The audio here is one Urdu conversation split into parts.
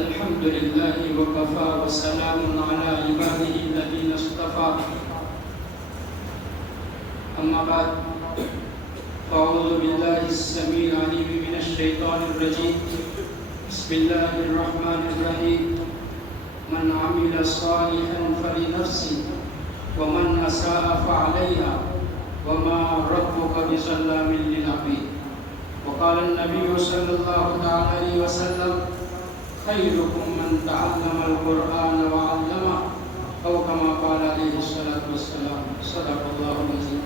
الحمد لله وكفى وسلام على عباده الذين اصطفى أما بعد فأعوذ بالله السميع العليم من الشيطان الرجيم بسم الله الرحمن الرحيم من عمل صالحا فلنفسه ومن أساء فعليها وما ربك بظلام للعبيد وقال النبي صلى الله عليه وسلم خيركم من تعلم القرآن وعلمه أو كما قال عليه الصلاة والسلام صدق الله العظيم.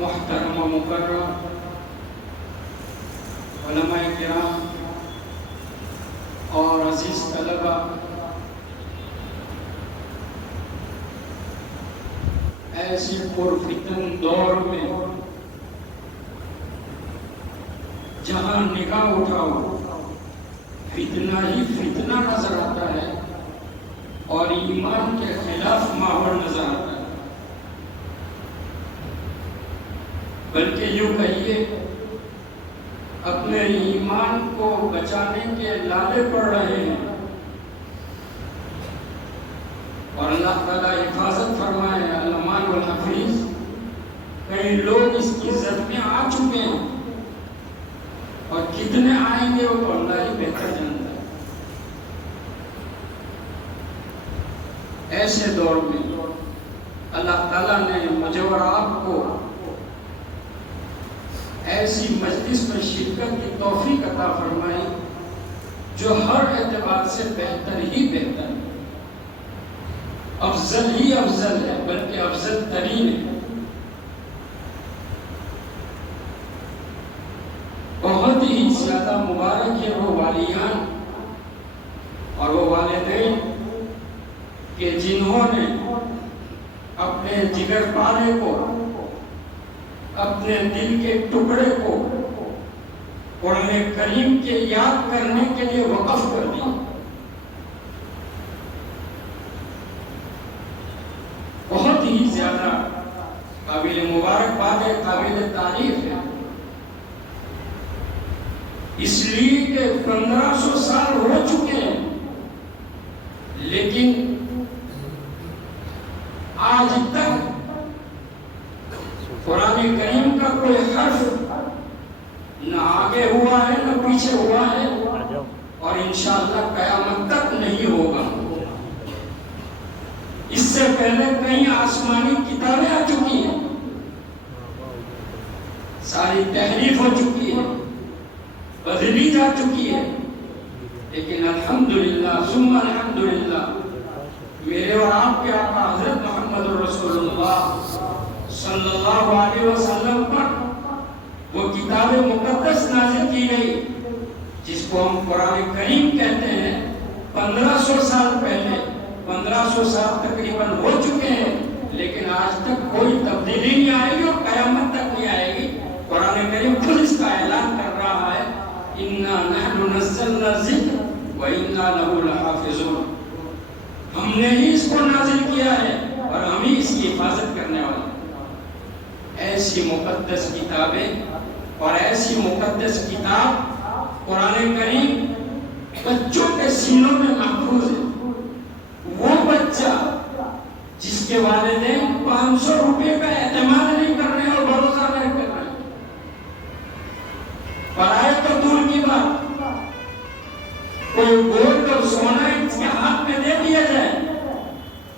محترم و مکرم علماء کرام اور عزیز طلبہ، ایسی پرفتن دور میں جہاں نگاہ اٹھاؤ فتنہ ہی فتنہ نظر آتا ہے اور ایمان کے خلاف ماحول نظر آتا ہے، بلکہ یوں کہیے اپنے ایمان کو بچانے کے لالے پڑ رہے ہیں اور اللہ تعالیٰ حفاظت فرمائے الامان والحفیظ. کئی لوگ اس کی زد میں آ چکے ہیں اور کتنے آئیں گے وہ تو اللہ ہی بہتر جانتا ہے. ایسے دور میں اللہ تعالیٰ نے مجھے اور آپ کو ایسی مجلس میں شرکت کی توفیق عطا فرمائی جو ہر اعتبار سے بہتر ہی بہتر ہے، افضل ہی افضل ہے، بلکہ افضل ترین ہے. بہت ہی زیادہ مبارک ہے وہ والیان اور وہ والدین کہ جنہوں نے اپنے جگر پارے کو، اپنے دل کے ٹکڑے کو قرآن کریم کے یاد کرنے کے لیے وقف کر دیا. بہت ہی زیادہ قابل مبارکباد ہے، قابل تعریف ہے، اس لیے کہ 1500 سال ہو چکے ہیں لیکن آج تک قرآن کریم کا کوئی حرف نہ آگے ہوا ہے نہ پیچھے ہوا ہے اور انشاءاللہ قیامت تک نہیں ہوگا. اس سے پہلے کئی آسمانی کتابیں آ چکی ہیں، ساری تحریف ہو چکی ہے، بدلی جا چکی ہے، لیکن الحمدللہ ثم الحمدللہ میرے اور آپ کے آقا حضرت محمد رسول اللہ صلی اللہ علیہ وسلم پر وہ کتاب مقدس نازل کی گئی جس کو ہم قرآن کریم کہتے ہیں. 1500 سال پہلے، 1500 سال تقریباً ہو چکے ہیں لیکن آج تک کوئی تبدیلی نہیں آئے گی اور قیامت تک نہیں آئے گی. قرآن کریم خود اس کا اعلان کر رہا ہے اِنَّا نَحْنُ نَزَّلْنَا الذِّكْرَ وَإِنَّا لَهُ لَحَافِظُونَ. ہم نے ہی اس کو نازل کیا ہے اور ہم ہی اس کی حفاظت کرنے والے. ایسی مقدس کتابیں اور ایسی مقدس کتاب قرآن کریم بچوں کے سینوں میں محفوظ ہے. وہ بچہ جس کے والدین 500 روپے کا اعتماد نہیں کر رہے اور بھروسہ نہیں کر رہے، پڑھائی تو دور کی بات، کوئی گولڈ اور سونا اس کے ہاتھ میں دے دیا جائے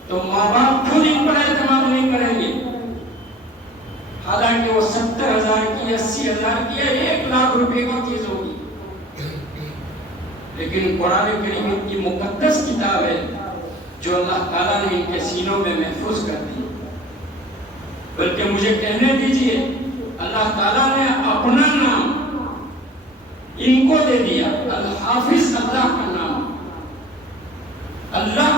تو ماں باپ خود ان پر اعتماد نہیں کریں گے، حالانکہ وہ 70,000 کی 80,000 کی 1,00,000 روپے کی چیز ہوگی. لیکن قرآن کریم کی مقدس کتاب ہے جو اللہ تعالیٰ نے ان کے سینوں میں محفوظ کر دی. بلکہ مجھے کہنے دیجئے اللہ تعالیٰ نے اپنا نام ان کو دے دیا، الحافظ اللہ کا نام. اللہ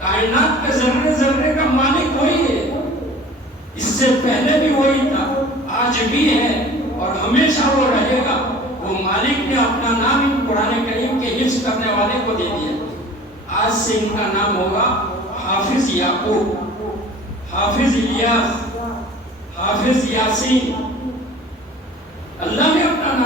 کائنات کے ذرے ذرے کا مالک وہی ہے، اس سے پہلے بھی وہی تھا، آج بھی ہے اور ہمیشہ وہ رہے گا. وہ مالک نے اپنا نام ان قرآن کریم کے حفظ کرنے والے کو دے دیا. آج سے ان کا نام ہوگا حافظ یعقوب، حافظ الیاس، حافظ یاسین. اللہ نے اپنا نام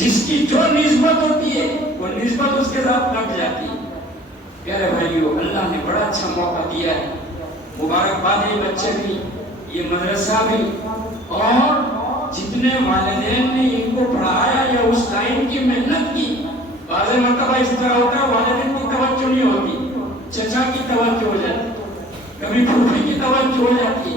جس کی جو نسبت ہوتی ہے وہ نسبت اس کے ساتھ لگ جاتی ہے۔ پیارے بھائیو، اللہ نے بڑا اچھا موقع دیا ہے، مبارکباد ہے بچے بھی، یہ مدرسہ بھی، اور جتنے والدین نے ان کو پڑھایا یا اس لائن کی محنت کی۔ بعض مرتبہ اس طرح ہوتا ہے والدین کی توجہ نہیں ہوتی، چچا کی توجہ ہو جاتی، کبھی پھوپھی کی توجہ ہو جاتی،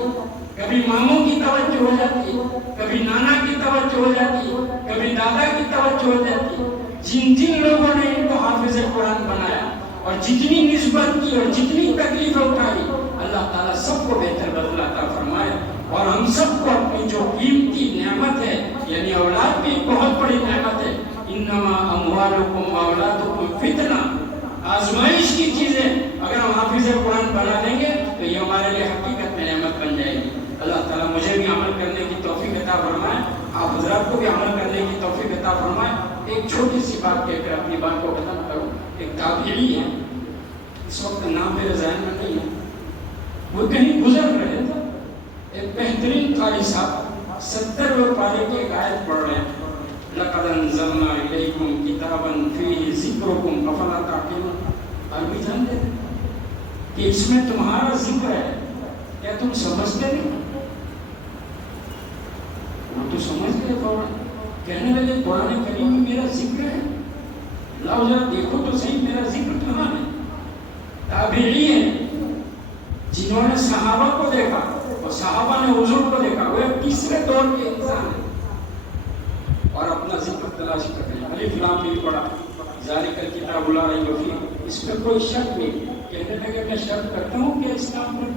کبھی ماموں کی توجہ ہو جاتی، کبھی نانا کی توجہ ہو جاتی، کبھی دادا کی توجہ ہو جاتی۔ جن جن لوگوں نے ان کو حافظ قرآن بنایا اور جتنی نسبت کی اور جتنی تکلیف اٹھائی، اللہ تعالیٰ سب کو بہتر بدلہ عطا فرمائے، اور ہم سب کو اپنی جو قیمتی نعمت ہے، یعنی اولاد بھی بہت بڑی نعمت ہے، انما اموالکم واولادکم فتنہ، آزمائش کی چیزیں، اگر ہم حافظ قرآن بنا دیں گے تو یہ ہمارے لیے حقیقت میں نعمت بن جائے گی۔ اللہ تعالیٰ مجھے بھی عمل کرنے کی توفیق عطا فرمائے، آپ حضرات کو بھی عمل کرنے کی توفیق عطا فرمائے۔ ایک چھوٹی سی بات کہہ کر اپنی بات کو ختم کروں۔ ایک تابعی ہے، اس وقت نام میرے ذہن میں نہیں ہے، وہ کہیں گزر رہے تھے، ایک بہترین قاری صاحب 70ویں پارے کی ایک آیت پڑھ رہے ہیں، لَقَدْ أَنزَلْنَا إِلَيْكُمْ كِتَابًا فِيهِ ذِكْرُكُمْ أَفَلَا تَعْقِلُونَ۔ عربی جانتے ہیں کہ اس میں تمہارا ذکر ہے، کیا تم سمجھتے نہیں؟ وہ تو سمجھ گئے فوراً، کہنے لگے قرآن کریم میں میرا ذکر ہے، لاؤ ذرا دیکھو تو صحیح میرا ذکر کہاں ہے۔ تابعی ہیں جنہوں نے صحابہ کو دیکھا اور صحابہ نے حضور کو دیکھا، وہ ایک تیسرے دور کے انسان ہیں، اور اپنا ذکر تلاش کر رہے ہیں۔ الف لام میم پڑھا، ذالک الکتاب لا ریب فیہ، اس میں کوئی شک نہیں۔ کہنے لگے میں شک کرتا ہوں کہ اسلام پر،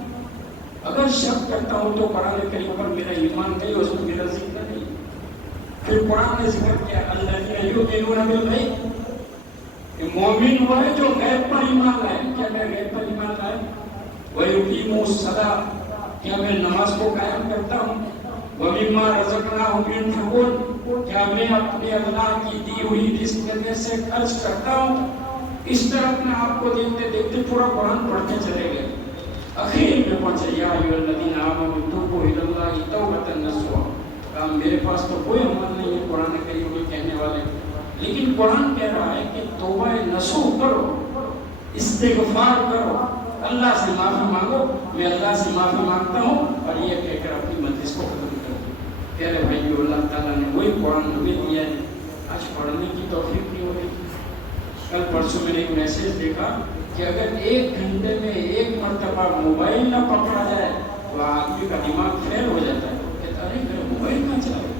اگر شک کرتا ہوں تو قرآن کریم پر میرا ایمان نہیں، اس میں میرا ذکر نہیں۔ پھر قرآن نے ذکر کیا الذین یؤمنون بالغیب، کہ مومن وہ ہے جو غیب پر ایمان لائے۔ کیا میں غیب پر ایمان لائے؟ وَيُقِيمُوا الصَّلَاةَ، کیا میں نماز کو قائم کرتا ہوں؟ وَمِمَّا رَزَقْنَاهُمْ يُنْفِقُونَ، کیا میں اپنے اللہ کی دی ہوئی رزق میں سے خرچ کرتا ہوں؟ اس طرح اپنے آپ کو دیکھتے دیکھتے پورا قرآن پڑھتے چلے گئے، اخیر میں پہنچے یا ایھا الذین آمنوا توبوا الی اللہ توبۃ نصوحا۔ کہا میرے پاس تو کوئی عمل نہیں ہے قرآن کریم کو کہنے والے، لیکن قرآن کہہ رہا ہے کہ توبہ نصوح کرو، استغفار کرو، اللہ سے معافی مانگو۔ میں اللہ سے معافی مانگتا ہوں، اور یہ کہہ کر اپنی مجلس کو ختم کروں۔ پیارے بھائیو، اللہ تعالیٰ نے وہی قرآن ہمیں دیا ہے، آج پڑھنے کی توفیق نہیں ہو رہی۔ کل پرسوں میں نے ایک میسیج دیکھا کہ اگر 1 گھنٹے میں 1 مرتبہ موبائل نہ پکڑا جائے تو آدمی کا دماغ فیل ہو جاتا ہے، کہتا ہے میرا موبائل کہاں چلا گیا،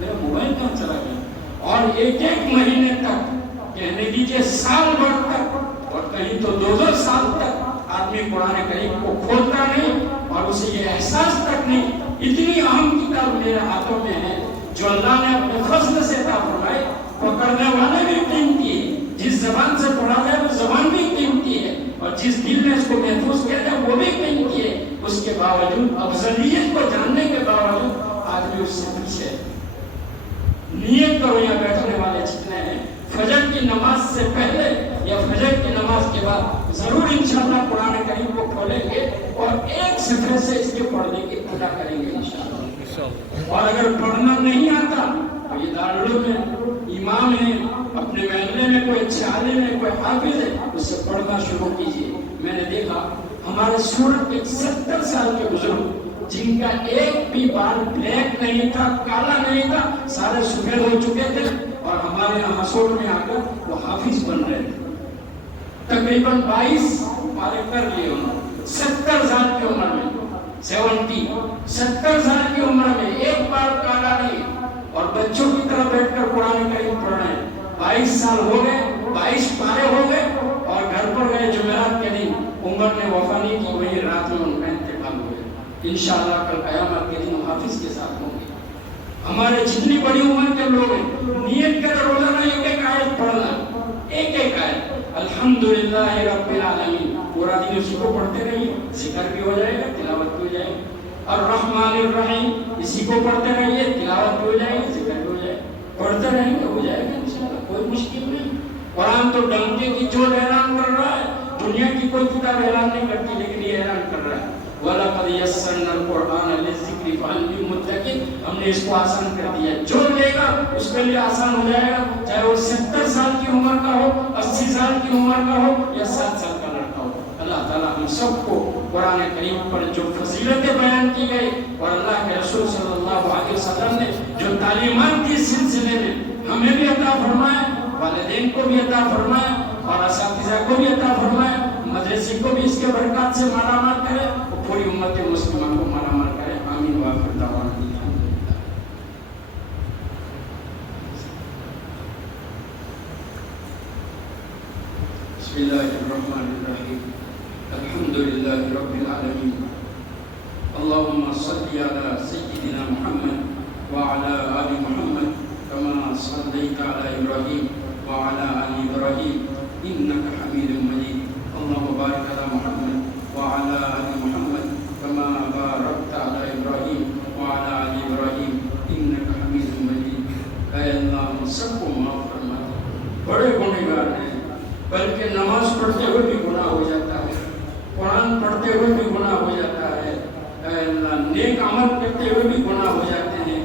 میرا موبائل کہاں چلا گیا۔ اور 1 مہینے تک، کہنے دیجیے سال بھر تک، اور کہیں تو 2 سال تک آدمی قرآن کریم کو کھولتا نہیں، اور اسے یہ احساس تک نہیں۔ اتنی اہم کتاب میرے ہاتھوں میں ہے جو اللہ نے اپنے فضل سے عطا فرمائی، پکڑنے والے بھی قیمتی ہے، جس زبان سے پڑھا جائے وہ زبان بھی قیمتی ہے، اور جس دل نے اس کو محفوظ کیا جائے وہ بھی قیمتی ہے۔ اس کے باوجود، افضلیت کو جاننے کے باوجود، آدمی اس سے پیچھے ہے۔ نیت کرو یا بیٹھنے والے جتنے ہیں، فجر کی نماز سے پہلے یا فجر کی نماز کے بعد ضرور انشاءاللہ قرآن کریم کو کھولیں گے اور 1 صفحے سے اس کے پڑھنے کی ابتدا کریں گے انشاءاللہ۔ اور اگر پڑھنا نہیں آتا تو یہ دارالعلوم میں امام ہے، اپنے محلے میں کوئی اچھے عالم ہے، کوئی حافظ ہے، اس سے پڑھنا شروع کیجیے۔ میں نے دیکھا ہمارے سورت کے 70 سال کے بزرگ جن کا ایک بھی بال بلیک نہیں تھا، کالا نہیں تھا، سارے سفید ہو چکے تھے، اور ہمارے یہاں حصول میں آ کر وہ حافظ بن رہے تھے۔ تقریباً 22 پارے کر لیے انہوں نے 70 سال کی عمر میں، 70 سال کی عمر میں ایک بال کالا نہیں، اور بچوں کی طرح بیٹھ کر قرآن کریم پڑھ رہے ہیں۔ 22 سال ہو گئے، 22 پارے ہو گئے، اور گھر پر گئے جمعرات کے دن، عمر نے وفا نہیں کی، وہی رات میں ان کا انتقال ہو گیا۔ انشاءاللہ کل قیامت کے دن حافظ کے ساتھ ہوں گے۔ ہمارے جتنی بڑی عمر کے لوگ ہیں، نیت کرے روزانہ 1 آیت پڑھنا، 1 آیت، الحمدللہ رب العالمین، پورا دن اسی کو پڑھتے رہیے، ذکر بھی ہو جائے گا، تلاوت بھی ہو جائے گا۔ الرحمن الرحیم، اسی کو پڑھتے رہیے، تلاوت بھی ہو جائے گی، ذکر بھی ہو جائے گا، پڑھتے رہیں گے ہو جائے گا انشاءاللہ، کوئی مشکل نہیں۔ قرآن تو ڈنکے کی چوٹ اعلان کر رہا ہے، دنیا کی کوئی کتاب اعلان نہیں کرتی، لیکن یہ اعلان کر رہا ہے وَلَقَدْ يَسَّرْنَا الْقُرْآنَ لِلذِّكْرِ فَهَلْ مِن مُّدَّكِرٍ، ہم نے اس کو آسان کر دیا، جو لے گا اس کے لیے آسان ہو جائے گا، چاہے وہ 70 سال کی عمر کا ہو، 80 سال کی عمر کا ہو یا 7 سال کا لڑکا ہو۔ اللہ تعالیٰ ہم سب کو قرآن کریم پر جو فضیلتیں بیان کی گئی اور اللہ کے رسول صلی اللہ علیہ وسلم نے جو تعلیمات کی سلسلے میں ہمیں بھی عطا فرمائے، والدین کو بھی عطا فرمائے اور اساتذہ کو بھی عطا فرمائے، مدرسے کو بھی اس کے برکات سے مالا مال کرے اور پوری امت مسلمہ کو مالا مال کرے۔ آمین وآخر دعوانا بسم اللہ الرحمن الرحیم الحمد للہ رب العالمین اللہم صلی علی سیدنا محمد وعلی آل محمد کما صلیت علی ابراہیم وعلی آل ابراہیم انک حمید مجید اللہم بارک علی محمد وعلی آل محمد کما بارکت علی ابراہیم وعلی آل ابراہیم انک حمید مجید۔ اے اللہ ہم سب کو معاف فرما دے، بڑے گنہگار ہیں، بلکہ نماز پڑھتے ہوئے بھی گناہ ہو جاتا ہے، قرآن پڑھتے ہوئے بھی گناہ ہو جاتا ہے، اے اللہ نیک عمل کرتے ہوئے بھی گناہ ہو جاتے ہیں،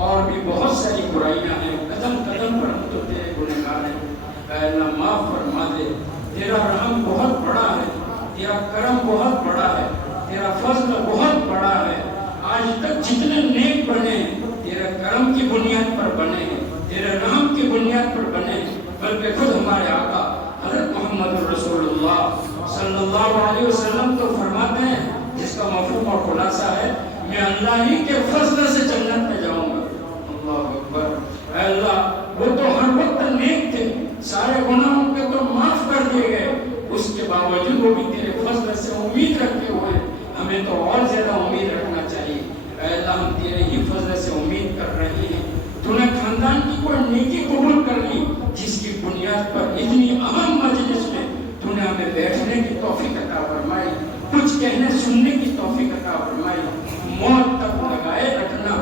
اور بھی بہت ساری برائیاں ہیں، قدم قدم پر ہم تو تیرے گنہگار ہیں۔ اے اللہ معاف فرما دے، تیرا رحم بہت بڑا ہے، تیرا کرم بہت بڑا ہے، تیرا فضل بہت بڑا ہے۔ آج تک جتنے نیک بنے ہیں تیرے کرم کی بنیاد پر بنے ہیں، تیرے رحم کی بنیاد پر بنے ہیں، بلکہ خود ہمارے آقا حضرت محمد رسول اللہ صلی اللہ علیہ وسلم تو فرماتے ہیں، جس کا مفہوم اور خلاصہ ہے، میں اللہ ہی کے فضل سے جنت میں جاؤں گا۔ اللہ اکبر۔ اے اللہ وہ تو ہر وقت نیک تھے، سارے گناہوں کے تو معاف کر دیے گئے، اس کے باوجود وہ بھی تیرے فضل سے امید رکھے ہوئے، ہمیں تو اور زیادہ امید رکھنا چاہیے۔ اے اللہ ہم تیرے ہی فضل سے امید کر رہے ہیں، تو نے خاندان کی کوئی نیکی قبول کر لی جس کی بنیاد پر اتنی اہم مجلس میں تو نے ہمیں بیٹھنے کی توفیق عطا فرمائی، کچھ کہنے سننے کی توفیق عطا فرمائی، موت تک لگائے رکھنا۔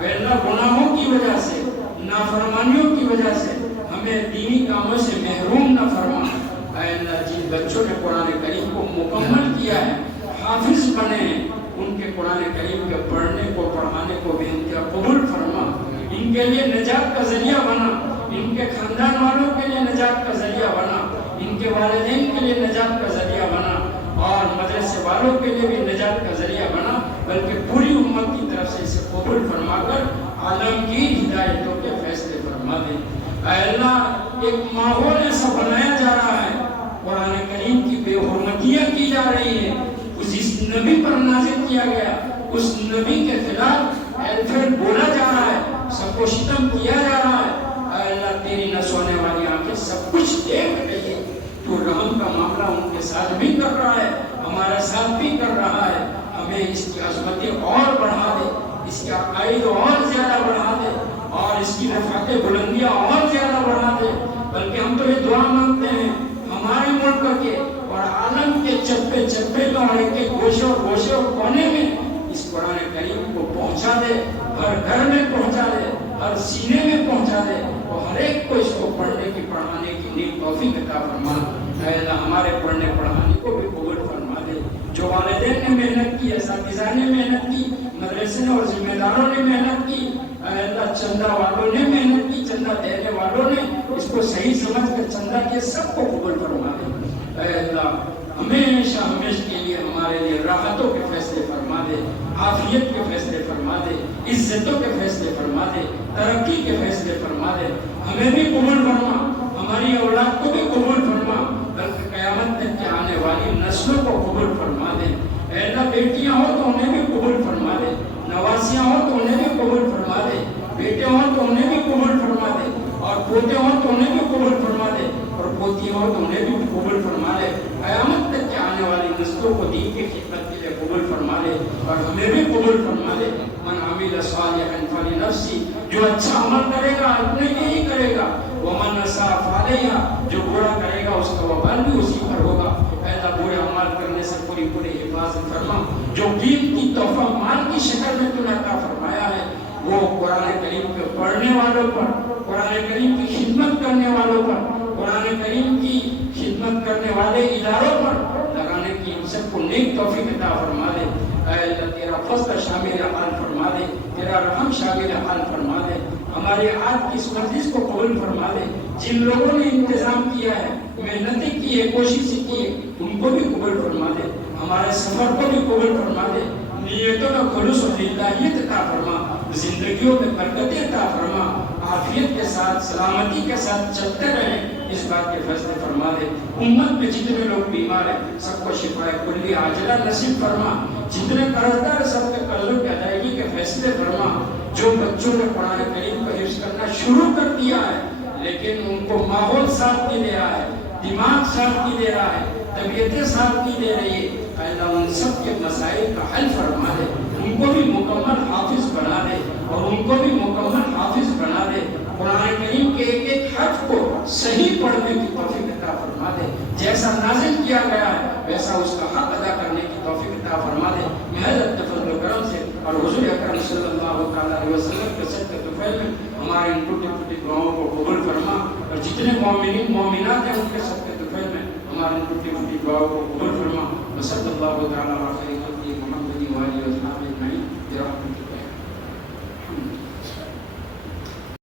اے اللہ گناہوں کی وجہ سے، نافرمانیوں کی وجہ سے ہمیں دینی کاموں سے محروم نہ فرما۔ اے اللہ جن بچوں نے قرآن کریم کو مکمل کیا ہے، حافظ بنے ہیں، ان کے قرآن کریم کے پڑھنے کو پڑھانے کو بھی ان کا قبول فرما، ان کے لیے نجات کا ذریعہ بنا، ان کے خاندان والوں کے لیے نجات کا ذریعہ بنا، ان کے والدین کے لیے نجات کا ذریعہ بنا، اور مدرسے والوں کے لیے بھی نجات کا ذریعہ بنا، بلکہ پوری امت کی طرف سے اسے قبول فرما کر عالمگیر ہدایتوں کے فیصلے فرما دے۔ اے اللہ ایک ماحول ایسا بنایا جا رہا ہے، قرآن کریم کی بے حرمتیاں کی جا رہی ہیں، اس نبی پر نازل کیا گیا اس نبی کے خلاف الفیل بولا جا رہا ہے، سب کو شتم کیا جا رہا ہے۔ اے اللہ تیری نہ سونے والی آنکھیں سب کچھ دیکھ رہی ہے، تو رحم کا معاملہ ان کے ساتھ بھی کر رہا ہے، ہمارے ساتھ بھی کر رہا ہے۔ ہمیں اس کی عظمتیں اور بڑھا دے، اس کے عقائد اور زیادہ بڑھا دے، اور اس کی رفعت بلندیاں اور زیادہ بڑھا دے۔ بلکہ ہم تو یہ دعا مانگتے ہیں ہمارے ملک کے اور عالم کے چپے چپے میں اور ایک گوشے اور کونے میں اس قرآن کریم کو پہنچا دے، ہر گھر میں پہنچا دے، ہر سینے میں پہنچا دے، اور ہر ایک کو اس کو پڑھنے کی پڑھانے کی نیک توفیق عطا فرما۔ اے اللہ ہمارے پڑھنے پڑھانے کو بھی قبول فرما دے، جو والدین نے محنت کی، اساتذہ نے محنت کی، مدرسے اور ذمہ داروں نے محنت کی، اے اللہ چندہ والوں نے محنت کی، چندہ دینے والوں نے اس کو صحیح سمجھ کر چندہ کے سب کو قبول فرما دے۔ اے اللہ ہمیشہ ہمیشہ کے لیے ہمارے لیے راحتوں کے فیصلے فرما دے، عافیت کے فیصلے فرما دے، عزتوں کے فیصلے فرما دے، ترقی کے فیصلے فرما دے۔ ہمیں بھی قبول فرما، ہماری اولاد کو بھی قبول فرما، بلکہ قیامت تک کے آنے والی نسلوں کو قبول فرما دے۔ اے اللہ بیٹیاں ہوں تو انہیں بھی قبول فرما دے، نواسیاں ہوں تو انہیں بھی قبول فرما دے، بیٹے ہوں تو انہیں بھی قبول فرما دے، اور پوتے ہوں تو انہیں بھی قبول فرما دے، اور پوتی ہوں تو انہیں بھی قبول فرما دے۔ قیامت تک کے آنے والی نسلوں کو دین کی خدمت کے لیے قبول فرما دے، اور ہمیں بھی قبول فرما دے۔ من عمل صالحا فلنفسہ، جو اچھا عمل کرے گا اپنے لیے ہی کرے گا، ومن اساء فعلیہا، جو برا کرے گا اس کا وبال بھی اسی پر ہوگا۔ اے اللہ برے اعمال کرنے سے پوری حفاظت فرما۔ جو قیمتی تحفہ مال کی شکل میں تو نے عطا فرمایا ہے، وہ قرآن کریم کے پڑھنے والوں پر، قرآن کریم کی خدمت کرنے والوں پر، قرآن کریم کی خدمت کرنے والے اداروں پر لگانے کی ہم سب کو نیک توفیق عطا فرما دے۔ اے اللہ تیرا فضل شامل حال فرما دے، تیرا رحم شامل حال فرما دے، ہمارے آج کی اس مجلس کو قبول فرما دے، جن لوگوں نے انتظام کیا ہے، محنتیں کی ہے، کوششیں کی ہے، ان کو بھی قبول فرما دے، ہمارے سفر کو بھی قبول فرما دے، نیتوں میں خلوص و للہیت عطا فرما، زندگیوں میں برکت عطا فرما، عافیت کے ساتھ سلامتی کے ساتھ چلتے رہیں، اس بات کے فیصلے فرما دے۔ امت میں جتنے لوگ بیمار ہیں سب کو شفا کلی عاجلہ نصیب فرما، جتنے قرضدار ہیں سب کے قرضوں کی ادائیگی کے فیصلے فرما، جو بچوں نے قرآن کریم کو حفظ کرنا شروع کر دیا ہے لیکن ان کو ماحول ساتھ نہیں دے رہا ہے، دماغ ساتھ نہیں دے رہا ہے، طبیعتیں ساتھ نہیں دے رہی ہے، اللہ ان سب کے مسائل کا حل فرما دے، ان کو بھی مکمل حافظ بنا دے اور ان کو بھی مکمل حافظ بنا دے، قرآن کریم کے ایک ایک حرف کو صحیح پڑھنے کی توفیق عطا فرما دے، جیسا نازل کیا گیا ہے ویسا اس کا حق ادا کرنے کی توفیق عطا فرما دے، محض اپنے فضل و کرم سے اور حضور اکرم صلی اللہ علیہ وسلم کے صدقے طفیل میں ہماری ان ٹوٹی ٹوٹی دعاؤں کو قبول فرما، اور جتنے مومنین مومنات ہیں ان کے صدقے طفیل میں ہماری ان ٹوٹی ٹوٹی دعاؤں کو قبول فرما، وصلی اللہ تعالی علیہ وسلم محمد و علیہ وسلم۔